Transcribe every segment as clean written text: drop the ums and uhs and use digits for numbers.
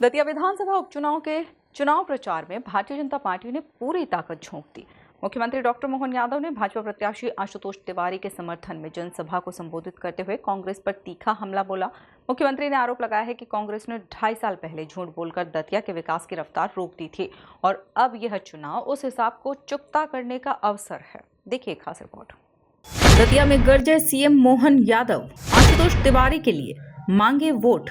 दतिया विधानसभा उपचुनाव के चुनाव प्रचार में भारतीय जनता पार्टी ने पूरी ताकत झोंक दी। मुख्यमंत्री डॉक्टर मोहन यादव ने भाजपा प्रत्याशी आशुतोष तिवारी के समर्थन में जनसभा को संबोधित करते हुए कांग्रेस पर तीखा हमला बोला। मुख्यमंत्री ने आरोप लगाया है कि कांग्रेस ने 2.5 साल पहले झूठ बोलकर दतिया के विकास की रफ्तार रोक दी थी और अब यह चुनाव उस हिसाब को चुकता करने का अवसर है। देखिए खास रिपोर्ट। दतिया में गरजे सीएम मोहन यादव, आशुतोष तिवारी के लिए मांगे वोट।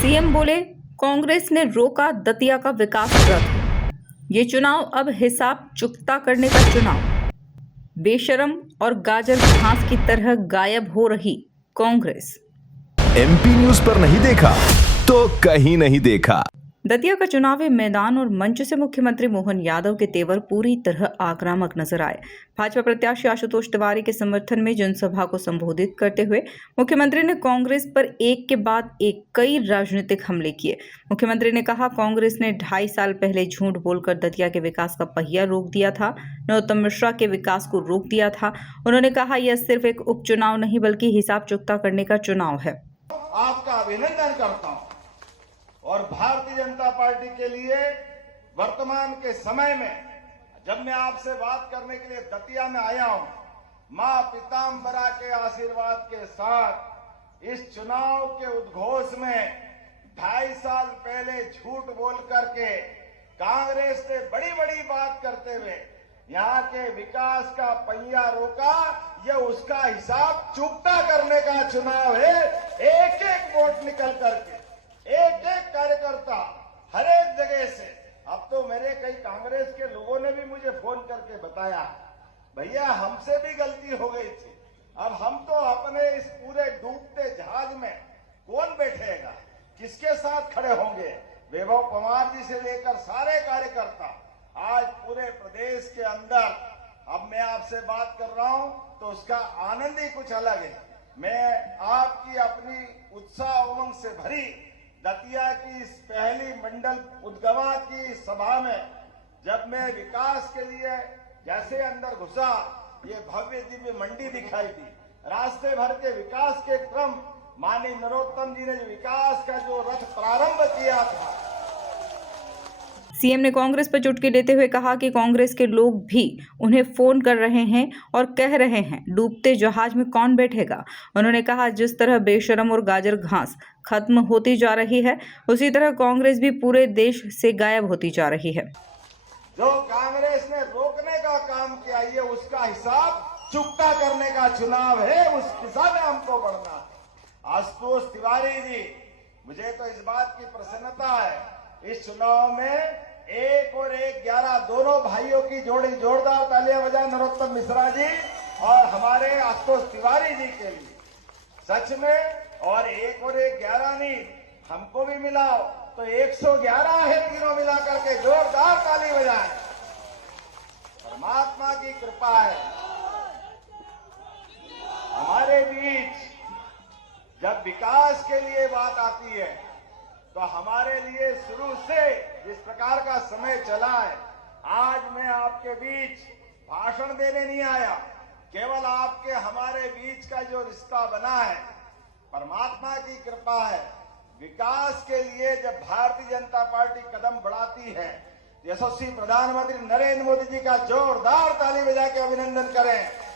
सीएम बोले, कांग्रेस ने रोका दतिया का विकास रथ। ये चुनाव अब हिसाब चुकता करने का चुनाव। बेशरम और गाजर घास की तरह गायब हो रही कांग्रेस। एमपी न्यूज पर नहीं देखा तो कहीं नहीं देखा। दतिया का चुनावी मैदान और मंच से मुख्यमंत्री मोहन यादव के तेवर पूरी तरह आक्रामक नजर आए। भाजपा प्रत्याशी आशुतोष तिवारी के समर्थन में जनसभा को संबोधित करते हुए मुख्यमंत्री ने कांग्रेस पर एक के बाद एक कई राजनीतिक हमले किए। मुख्यमंत्री ने कहा, कांग्रेस ने 2.5 साल पहले झूठ बोलकर दतिया के विकास का पहिया रोक दिया था, नरोत्तम मिश्रा के विकास को रोक दिया था। उन्होंने कहा, यह सिर्फ एक उपचुनाव नहीं बल्कि हिसाब चुकता करने का चुनाव है। आपका अभिनंदन करता हूं और भारतीय जनता पार्टी के लिए वर्तमान के समय में जब मैं आपसे बात करने के लिए दतिया में आया हूं, मां पीताम्बरा के आशीर्वाद के साथ इस चुनाव के उद्घोष में 2.5 साल पहले झूठ बोल करके कांग्रेस से बड़ी बड़ी बात करते हुए यहां के विकास का पहिया रोका, यह उसका हिसाब चुकता करने का चुनाव है। एक एक वोट निकल करके एक एक कार्यकर्ता हर एक जगह से, अब तो मेरे कई कांग्रेस के लोगों ने भी मुझे फोन करके बताया, भैया हमसे भी गलती हो गई थी, अब हम तो अपने इस पूरे डूबते जहाज में कौन बैठेगा, किसके साथ खड़े होंगे। वैभव कुमार जी से लेकर सारे कार्यकर्ता आज पूरे प्रदेश के अंदर, अब मैं आपसे बात कर रहा हूं तो उसका आनंद ही कुछ अलग है। मैं आपकी अपनी उत्साह उमंग से भरी दतिया की इस पहली मंडल उद्गमा की सभा में जब मैं विकास के लिए जैसे अंदर घुसा, ये भव्य दिव्य मंडी दिखाई दी। रास्ते भर के विकास के क्रम माननीय नरोत्तम जी ने जो विकास का जो रथ प्रारंभ किया था। सीएम ने कांग्रेस पर चुटकी देते हुए कहा कि कांग्रेस के लोग भी उन्हें फोन कर रहे हैं और कह रहे हैं, डूबते जहाज में कौन बैठेगा। उन्होंने कहा, जिस तरह बेशरम और गाजर घास खत्म होती जा रही है, उसी तरह कांग्रेस भी पूरे देश से गायब होती जा रही है। जो कांग्रेस ने रोकने का काम किया, ये उसका हिसाब चुकता करने का चुनाव है, उस दिशा में हमको बढ़ना है। आशुतोष तिवारी जी, मुझे तो इस बात की प्रसन्नता है, इस चुनाव में 1 और 1 11 दोनों भाइयों की जोड़ी जोरदार तालियां बजाएं नरोत्तम मिश्रा जी और हमारे आशुतोष तिवारी जी के लिए। सच में, और 1 और 1 11 नहीं, हमको भी मिलाओ तो 111 है, तीनों मिला करके जोरदार ताली बजाएं। परमात्मा की कृपा है हमारे बीच। जब विकास के लिए बात आती है तो हमारे लिए शुरू से जिस प्रकार का समय चला है, आज मैं आपके बीच भाषण देने नहीं आया, केवल आपके हमारे बीच का जो रिश्ता बना है, परमात्मा की कृपा है। विकास के लिए जब भारतीय जनता पार्टी कदम बढ़ाती है, यशस्वी प्रधानमंत्री नरेंद्र मोदी जी का जोरदार ताली बजा के अभिनंदन करें।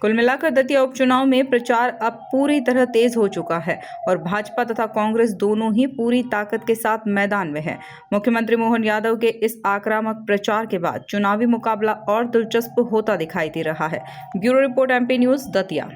कुल मिलाकर दतिया उपचुनाव में प्रचार अब पूरी तरह तेज हो चुका है और भाजपा तथा कांग्रेस दोनों ही पूरी ताकत के साथ मैदान में है। मुख्यमंत्री मोहन यादव के इस आक्रामक प्रचार के बाद चुनावी मुकाबला और दिलचस्प होता दिखाई दे रहा है। Bureau report, MP news, Datia.